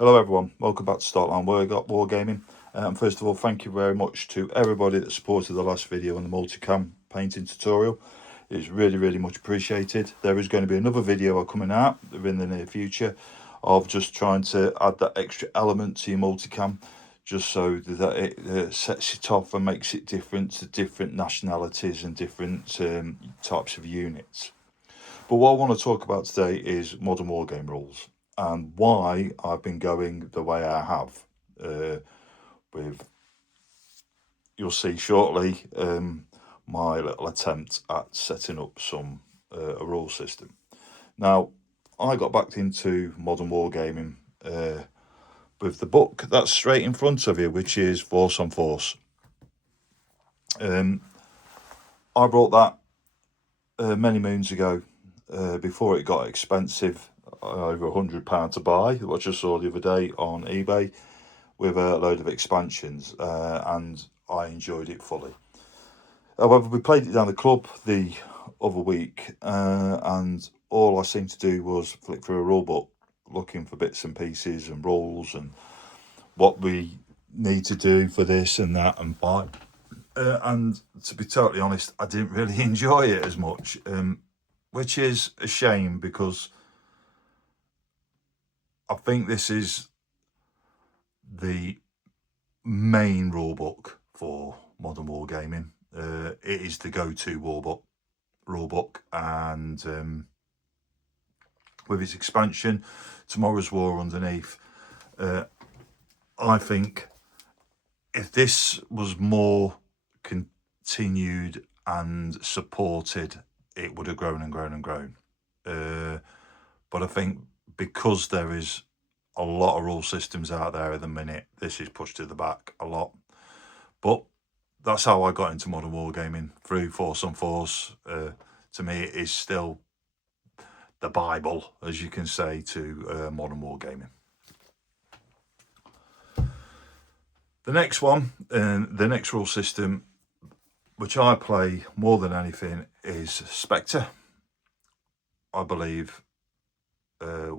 Hello everyone, welcome back to Startline Wargaming. First of all, thank you very much to everybody that supported the last video on the multicam painting tutorial. It's really much appreciated. There is going to be another video coming out in the near future of just trying to add that extra element to your multicam, just so that it sets it off and makes it different to different nationalities and different types of units. But what I want to talk about today is modern wargame rules and why I've been going the way I have. You'll see shortly my little attempt at setting up a rule system. Now, I got back into modern wargaming with the book that's straight in front of you, which is Force on Force. I brought that many moons ago, before it got expensive, over £100 to buy, which I saw the other day on eBay with a load of expansions, and I enjoyed it fully. However, we played it down the club the other week, and all I seemed to do was flick through a rule book looking for bits and pieces and rules and what we need to do for this and that and buy. And to be totally honest, I didn't really enjoy it as much, which is a shame, because I think this is the main rule book for modern wargaming. It is the go-to rule book, and with its expansion, Tomorrow's War underneath, I think if this was more continued and supported, it would have grown and grown and grown. But I think because there is a lot of rule systems out there at the minute, this is pushed to the back a lot. But that's how I got into modern wargaming, through Force on Force. To me, it is still the Bible, as you can say, to modern wargaming. The next one, the next rule system, which I play more than anything, is Spectre. I believe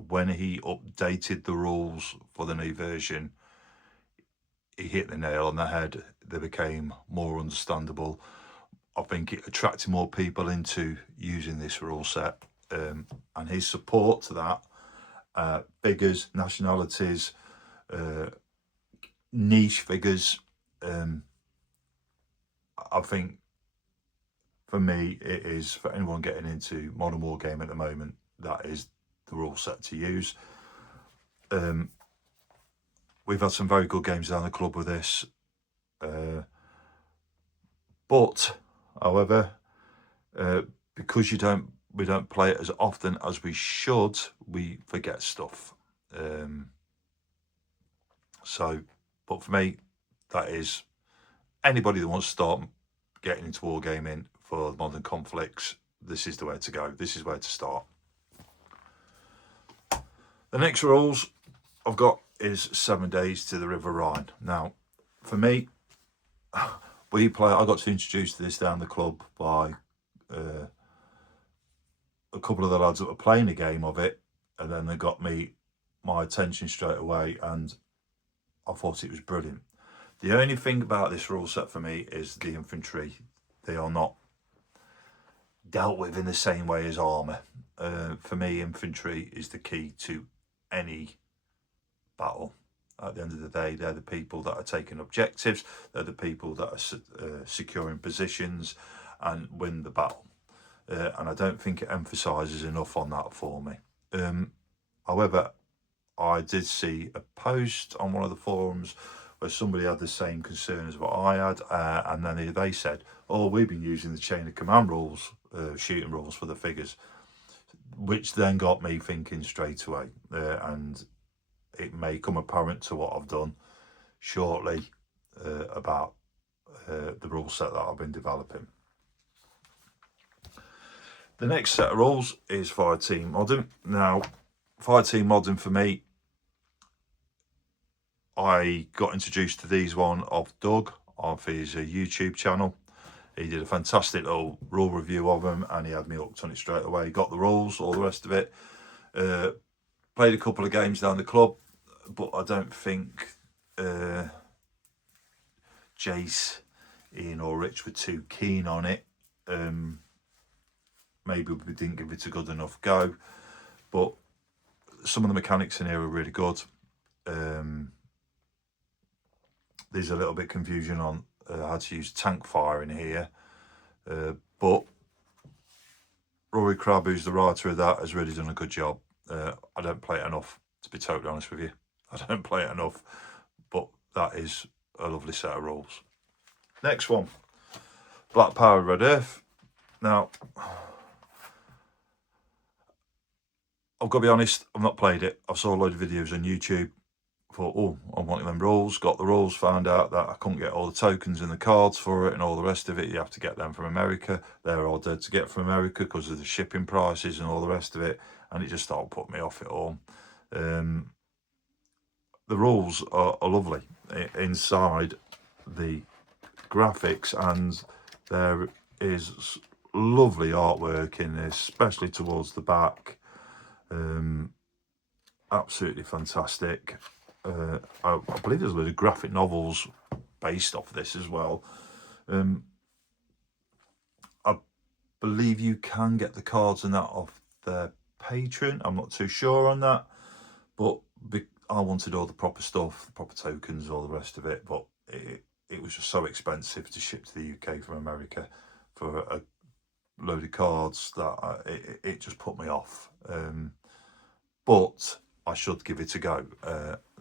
when he updated the rules for the new version, he hit the nail on the head. They became more understandable. I think it attracted more people into using this rule set, and his support to that, figures, nationalities, niche figures, I think for me, it is, for anyone getting into modern wargame at the moment, that is the rule set to use. We've had some very good games down the club with this, but however, because we don't play it as often as we should, we forget stuff. But for me, that is, anybody that wants to start getting into wargaming for modern conflicts, this is the way to go. This is where to start. The next rules I've got is 7 Days to the River Rhine. Now, for me, I got to introduce this down the club by a couple of the lads that were playing a game of it, and then they got my attention straight away, and I thought it was brilliant. The only thing about this rule set for me is the infantry. They are not dealt with in the same way as armour. For me, infantry is the key to any battle. At the end of the day, they're the people that are taking objectives, they're the people that are securing positions and win the battle. And I don't think it emphasises enough on that for me. However, I did see a post on one of the forums where somebody had the same concern as what I had, and then they said, oh, we've been using the chain of command rules, shooting rules for the figures, which then got me thinking straight away, and it may come apparent to what I've done shortly about the rule set that I've been developing. The next set of rules is Fireteam Modern. Now, Fireteam Modern, for me, I got introduced to these one of Doug off his YouTube channel. He did a fantastic little rule review of them, and he had me hooked on it straight away. Got the rules, all the rest of it. Played a couple of games down the club. but I don't think Jace, Ian or Rich were too keen on it. Maybe we didn't give it a good enough go, but some of the mechanics in here are really good. There's a little bit confusion on how to use tank fire in here, but Rory Crabb, who's the writer of that, has really done a good job. I don't play it enough, to be totally honest with you. I don't play it enough, but that is a lovely set of rules. Next one, Black Power Red Earth. Now, I've got to be honest, I've not played it. I saw a load of videos on YouTube. Thought, oh, I wanted them rules. Got the rules, found out that I couldn't get all the tokens and the cards for it and all the rest of it. You have to get them from America. They're all dead to get from America because of the shipping prices and all the rest of it. And it just started putting me off it all. The rules are lovely inside the graphics, and there is lovely artwork in this, especially towards the back. Absolutely fantastic. I believe there's a load of graphic novels based off this as well. I believe you can get the cards and that off their Patreon. I'm not too sure on that, but I wanted all the proper stuff, the proper tokens, all the rest of it, but it was just so expensive to ship to the UK from America for a load of cards that it just put me off. But I should give it a go.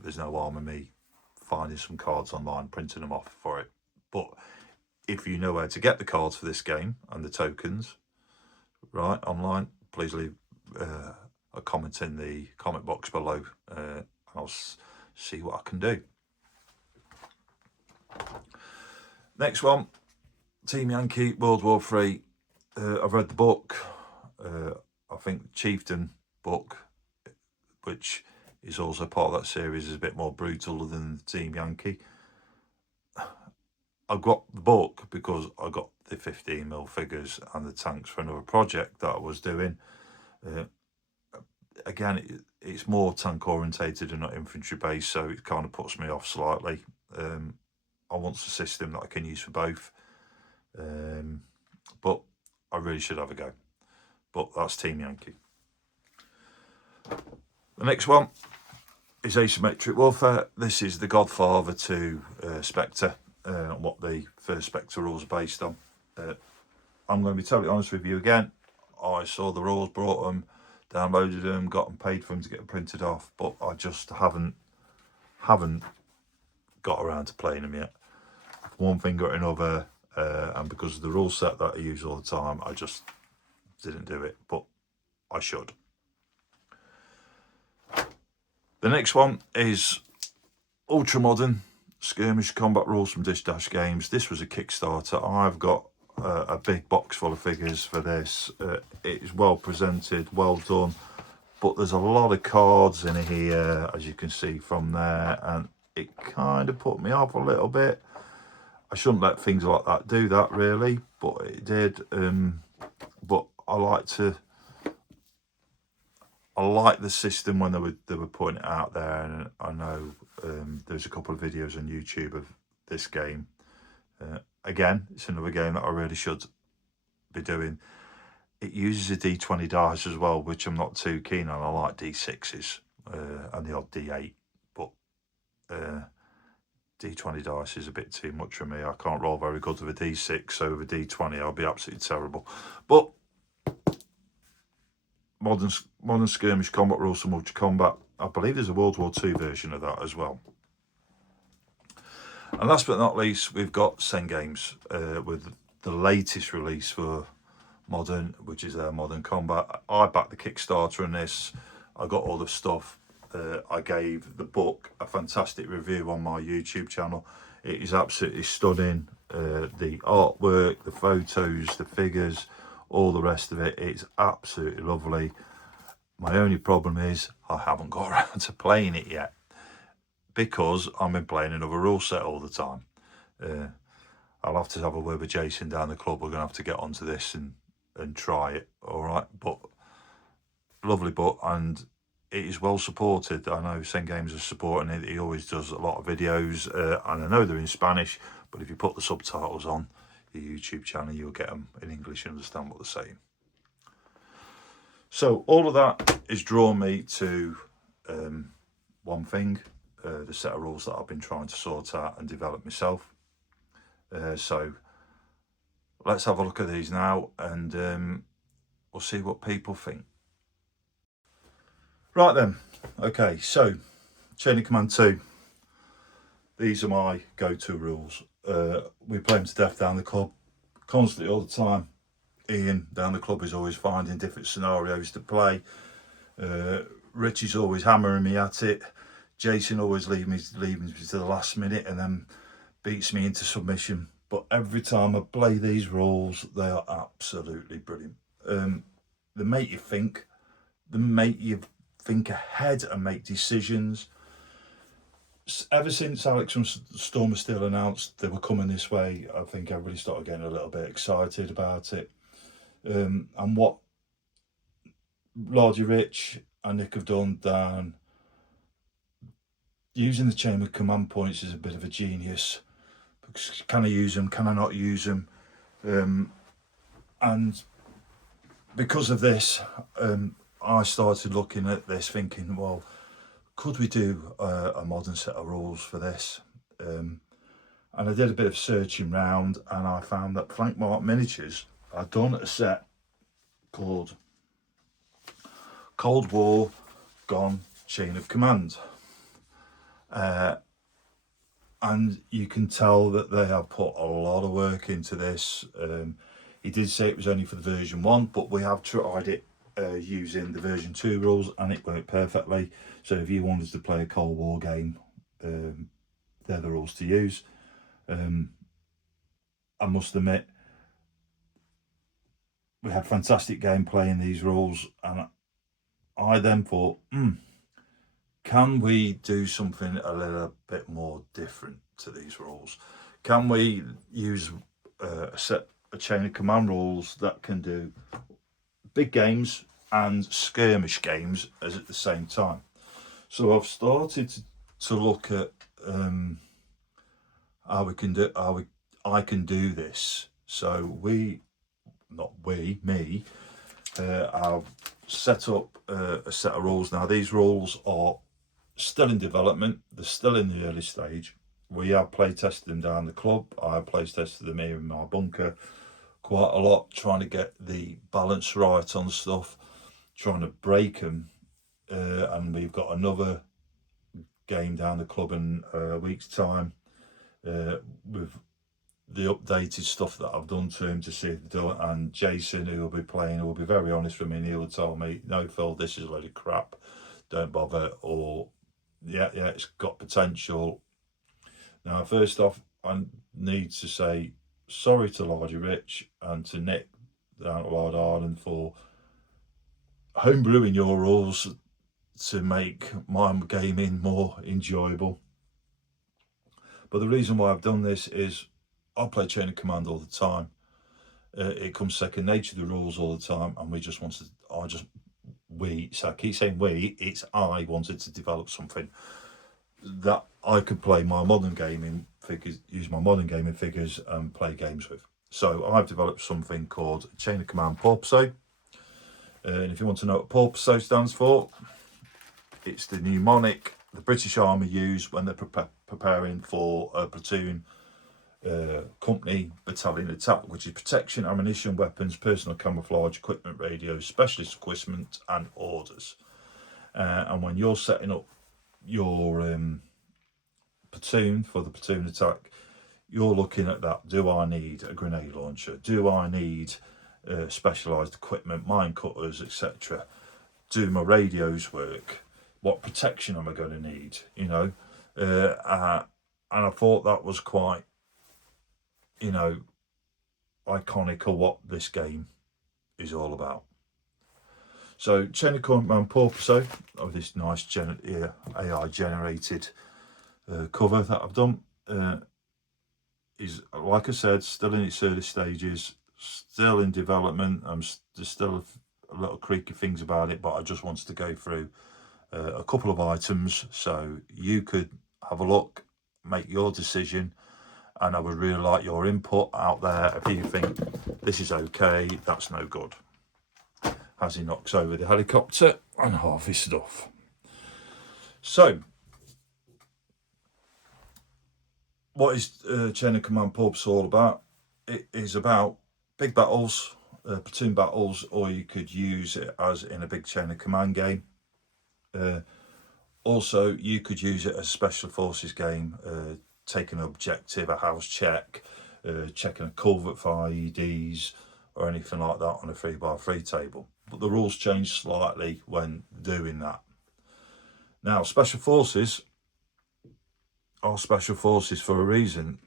There's no harm in me finding some cards online, printing them off for it. But if you know where to get the cards for this game and the tokens, right, online, please leave a comment in the comment box below. I'll see what I can do. Next one, Team Yankee, World War III. I've read the book. I think Chieftain book, which is also part of that series, is a bit more brutal than Team Yankee. I got the book because I got the 15mm figures and the tanks for another project that I was doing. Again, it's more tank orientated and not infantry based, so it kind of puts me off slightly. I want a system that I can use for both, but I really should have a go. But that's Team Yankee. The next one is Asymmetric Warfare. This is the godfather to Spectre, what the first Spectre rules are based on. I'm going to be totally honest with you again. I saw the rules, brought them, downloaded them, got them paid for them to get them printed off, but I just haven't got around to playing them yet. One thing or another, and because of the rule set that I use all the time, I just didn't do it, but I should. The next one is ultra modern skirmish combat rules from Dish Dash Games. This was a Kickstarter. I've got a big box full of figures for this. It is well presented, well done, but there's a lot of cards in here, as you can see from there, and it kind of put me off a little bit. I shouldn't let things like that do that, really, but it did. But I like the system when they were putting it out there, and I know there's a couple of videos on YouTube of this game. Again, it's another game that I really should be doing. It uses a D20 dice as well, which I'm not too keen on. I like D6s and the odd D8, but D20 dice is a bit too much for me. I can't roll very good with a D6, so with a D20 I'll be absolutely terrible. But modern skirmish combat rules from Ultra Combat. I believe there's a World War II version of that as well. And last but not least, we've got Sen Games with the latest release for Modern, which is their Modern Combat. I backed the Kickstarter on this. I got all the stuff. I gave the book a fantastic review on my YouTube channel. It is absolutely stunning. The artwork, the photos, the figures, all the rest of it, it's absolutely lovely. My only problem is I haven't got around to playing it yet because I've been playing another rule set all the time. I'll have to have a word with Jason down the club. We're going to have to get onto this and try it, all right? But lovely book, and it is well supported. I know Sen Games is supporting it. He always does a lot of videos, and I know they're in Spanish, but if you put the subtitles on your YouTube channel, you'll get them in English and understand what they're saying. So all of that is drawn me to one thing, the set of rules that I've been trying to sort out and develop myself. So let's have a look at these now, and we'll see what people think. Right then, okay, so Chain of Command 2. These are my go-to rules. We play them to death down the club, constantly, all the time. Ian down the club is always finding different scenarios to play. Richie's always hammering me at it. Jason always leaves me to the last minute and then beats me into submission. But every time I play these rules, they are absolutely brilliant. They make you think. They make you think ahead and make decisions. Ever since Alex from Storm of Steel announced they were coming this way, I think everybody started getting a little bit excited about it. And what Lordy Rich and Nick have done down using the chain of command points is a bit of a genius. Can I use them? Can I not use them? And because of this, I started looking at this thinking, well, could we do a modern set of rules for this? And I did a bit of searching round, and I found that Frank Mark Miniatures had done a set called Cold War Gone Chain of Command. And you can tell that they have put a lot of work into this. He did say it was only for the version 1, but we have tried it using the version 2 rules, and it worked perfectly. So if you wanted to play a Cold War game, they're the rules to use. I must admit, we had fantastic gameplay in these rules, and I then thought, can we do something a little bit more different to these rules? Can we use a chain of command rules that can do big games and skirmish games at the same time? So I've started to look at how I can do this. So I've set up a set of rules. Now these rules are still in development. They're still in the early stage. We have play tested them down the club. I have play tested them here in my bunker quite a lot, trying to get the balance right on stuff, trying to break them. And we've got another game down the club in a week's time with the updated stuff that I've done to him to see if they do it. And Jason, who will be playing, who will be very honest with me, and he'll tell me, no Phil, this is a load of crap, don't bother, or yeah, it's got potential. Now first off, I need to say sorry to Lordy Rich and to Nick down at Wild Island for homebrewing your rules to make my gaming more enjoyable. But the reason why I've done this is I play Chain of Command all the time. It comes second nature, the rules all the time, and so I keep saying it's I wanted to develop something that I could play my modern gaming figures, use my modern gaming figures and play games with. So I've developed something called Chain of Command Porpoise. And if you want to know what Porpoise stands for, it's the mnemonic the British Army use when they're preparing for a platoon, company, battalion attack, which is protection, ammunition, weapons, personal camouflage, equipment, radios, specialist equipment and orders. And when you're setting up your platoon for the platoon attack, you're looking at that. Do I need a grenade launcher? Do I need specialised equipment, mine cutters, etc.? Do my radios work? What protection am I going to need? You know, and I thought that was quite, you know, iconic of what this game is all about. So Chain of Command Porpoise, of this nice AI generated cover that I've done, is, like I said, still in its early stages, still in development. There's still a little creaky things about it, but I just wanted to go through a couple of items, so you could have a look, make your decision, and I would really like your input out there if you think this is okay, that's no good. As he knocks over the helicopter and half his stuff. So, what is Chain of Command Pubs all about? It is about big battles, platoon battles, or you could use it as in a big Chain of Command game. Also, you could use it as a Special Forces game, taking an objective, a house check, checking a culvert for IEDs, or anything like that on a 3x3 table. But the rules change slightly when doing that. Now, Special Forces are Special Forces for a reason,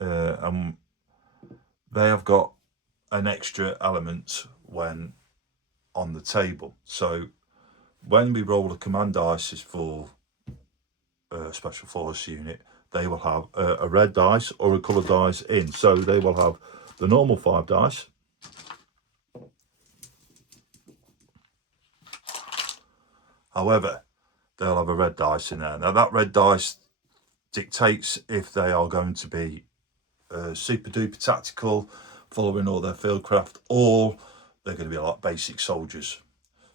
and they have got an extra element when on the table. So when we roll the command dice for a Special Force unit, they will have a red dice or a coloured dice in. So they will have the normal 5 dice, however, they'll have a red dice in there. Now that red dice dictates if they are going to be super duper tactical, following all their fieldcraft, or they're going to be like basic soldiers.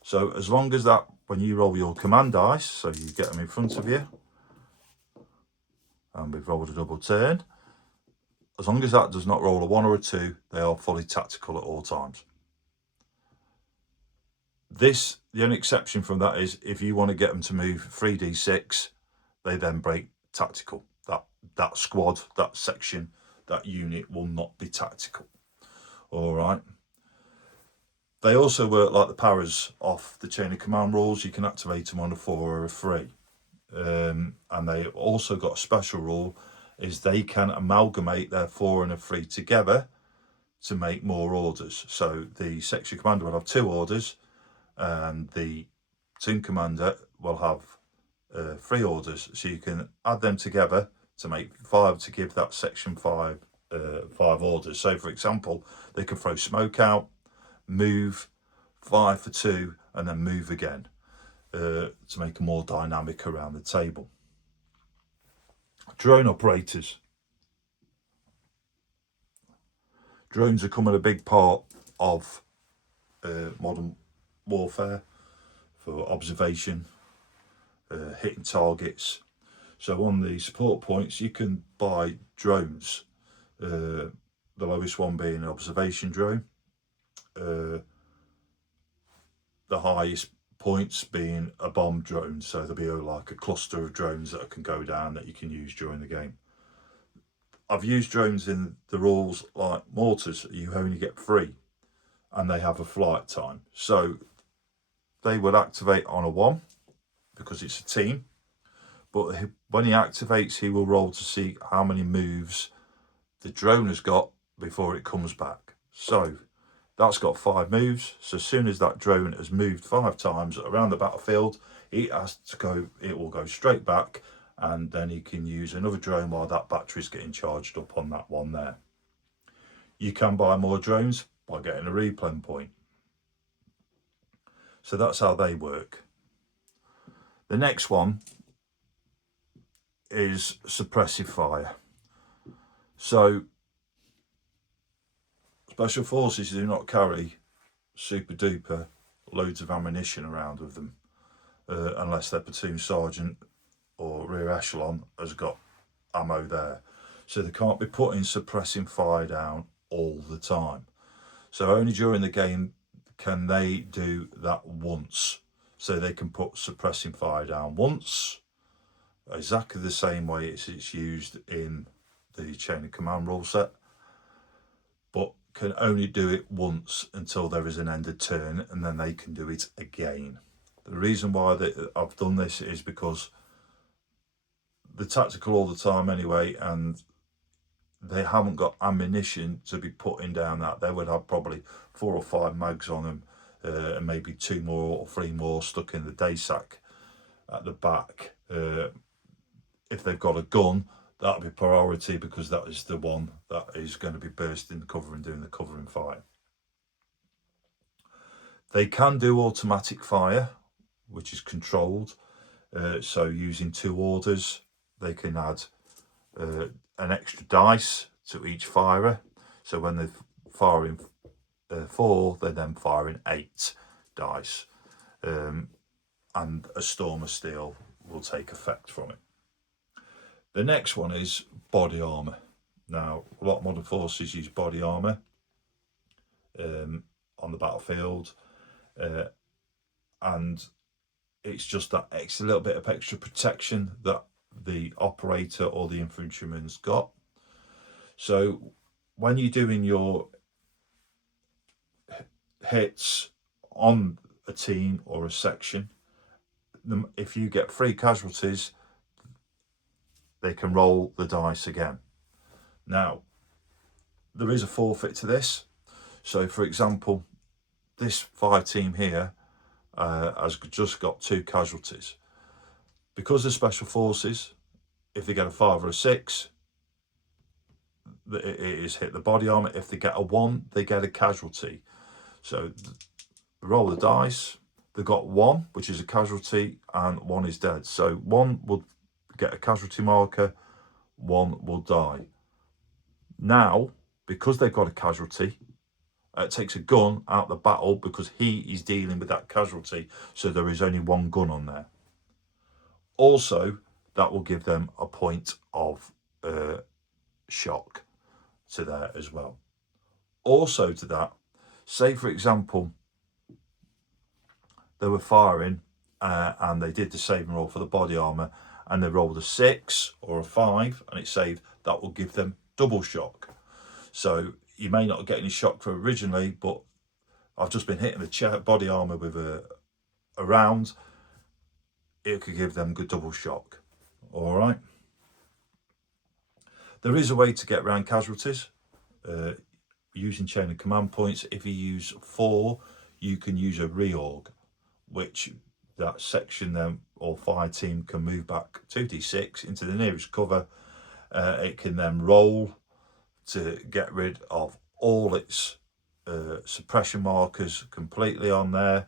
So as long as that, when you roll your command dice, so you get them in front of you, and we've rolled a double turn, as long as that does not roll a 1 or a 2, they are fully tactical at all times. The only exception from that is if you want to get them to move 3d6, they then break tactical. That squad, that section, that unit will not be tactical. All right. They also work like the paras off the Chain of Command rules. You can activate them on a 4 or a 3. And they also got a special rule, is they can amalgamate their 4 and a 3 together to make more orders. So the section commander will have 2 orders, and the platoon commander will have 3 orders. So you can add them together to make 5 to give that section 5 orders. So for example, they can throw smoke out, move, 5 for 2, and then move again to make it more dynamic around the table. Drone operators. Drones are becoming a big part of modern warfare for observation, hitting targets. So on the support points, you can buy drones, the lowest one being an observation drone, the highest points being a bomb drone. So there'll be like a cluster of drones that can go down that you can use during the game. I've used drones in the rules like mortars. You only get 3 and they have a flight time. So they would activate on a 1 because it's a team. But when he activates, he will roll to see how many moves the drone has got before it comes back. So that's got 5 moves. So as soon as that drone has moved 5 times around the battlefield, it will go straight back, and then he can use another drone while that battery's getting charged up on that one there. You can buy more drones by getting a replen point. So that's how they work. The next one is suppressive fire. So Special Forces do not carry super duper loads of ammunition around with them, unless their platoon sergeant or rear echelon has got ammo there. So they can't be putting suppressing fire down all the time. So only during the game can they do that once. So they can put suppressing fire down once, exactly the same way it's used in the Chain of Command rule set, but can only do it once until there is an end of turn, and then they can do it again. The reason why I've done this is because they're tactical all the time anyway, and they haven't got ammunition to be putting down that. They would have probably 4 or 5 mags on them, and maybe 2 more or 3 more stuck in the day sack at the back. If they've got a gun, that'll be priority because that is the one that is going to be bursting the cover and doing the covering fire. They can do automatic fire, which is controlled. So using 2 orders, they can add an extra dice to each firer. So when they're firing 4, they're then firing 8 dice. And a storm of steel will take effect from it. The next one is body armour. Now, a lot of modern forces use body armour on the battlefield, and it's just that extra little bit of extra protection that the operator or the infantryman's got. So when you're doing your hits on a team or a section, if you get 3 casualties, they can roll the dice again. Now, there is a forfeit to this. So, for example, this fire team here has just got 2 casualties. Because they're special forces, if they get a 5 or a 6, it is hit the body armour. If they get a 1, they get a casualty. So, roll the dice. They've got 1, which is a casualty, and 1 is dead. So 1 will get a casualty marker, 1 will die. Now, because they've got a casualty, it takes a gun out the battle because he is dealing with that casualty. So there is only 1 gun on there. Also, that will give them a point of shock to there as well. Also to that, say for example, they were firing and they did the saving roll for the body armour and they rolled a 6 or a 5 and it saved, that will give them double shock. So you may not get any shock for originally, but I've just been hitting the body armour with a round, it could give them good double shock. All right. There is a way to get around casualties using chain of command points. If you use 4, you can use a reorg, which that section then or fire team can move back 2d6 into the nearest cover. It can then roll to get rid of all its suppression markers completely on there.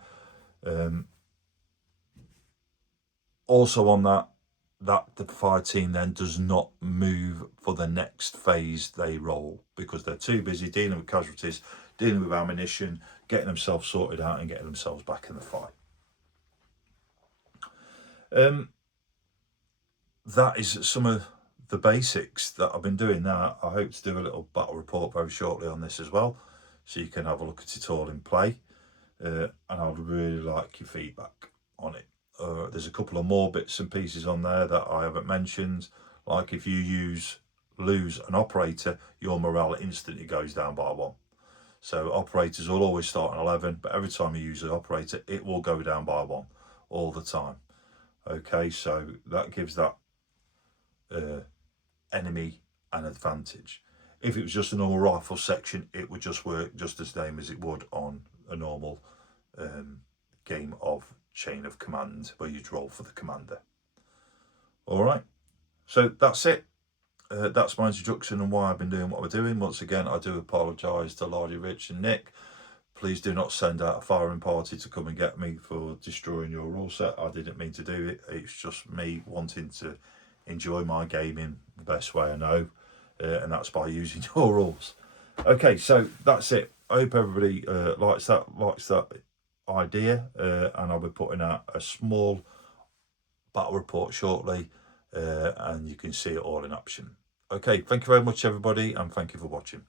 Also on that the fire team then does not move for the next phase they roll because they're too busy dealing with casualties, dealing with ammunition, getting themselves sorted out and getting themselves back in the fight. That is some of the basics that I've been doing. Now I hope to do a little battle report very shortly on this as well, so you can have a look at it all in play, and I'd really like your feedback on it. There's a couple of more bits and pieces on there that I haven't mentioned, like if you lose an operator, your morale instantly goes down by 1. So operators will always start on 11, but every time you use an operator, it will go down by 1 all the time. Okay, so that gives that enemy an advantage. If it was just a normal rifle section, it would just work just the same as it would on a normal game of chain of command where you'd roll for the commander. All right, so that's it. That's my introduction and why I've been doing what we're doing. Once again, I do apologise to Lardy, Rich and Nick. Please do not send out a firing party to come and get me for destroying your rule set. I didn't mean to do it. It's just me wanting to enjoy my gaming the best way I know, and that's by using your rules. Okay, so that's it. I hope everybody likes that idea, and I'll be putting out a small battle report shortly, and you can see it all in action. Okay, thank you very much everybody, and thank you for watching.